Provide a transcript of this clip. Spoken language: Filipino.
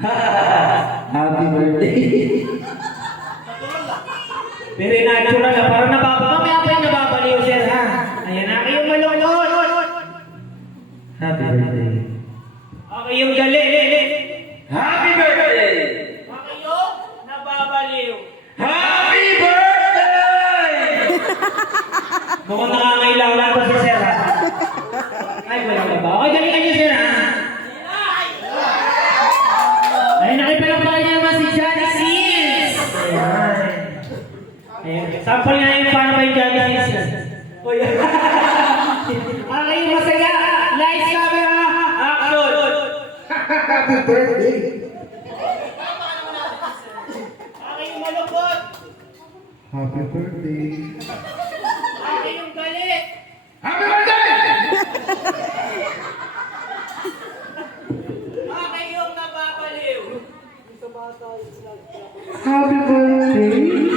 Happy birthday. Very natural na. Parang mamaya pa yung nababaliw, sir, ha? Ayan na kayong malungkot. Happy birthday. Okay yung galing. Happy birthday. Okay yung nababaliw. Happy birthday! Mukhang nakangailangan pa si sir, ha? Ay, wala ka ba? Okay, galing kayo, sir, ha? Ay, nakipalakpakan niya naman si Johnny Sins. Ayan. Sample nga yung paano ba yung Johnny Sins. O yan. Okay, masaya. Lights, camera, action. Happy birthday. Okay, yung malungkot. Happy birthday. Okay, yung galit. Happy birthday! Okay, yung nababaliw. Happy birthday!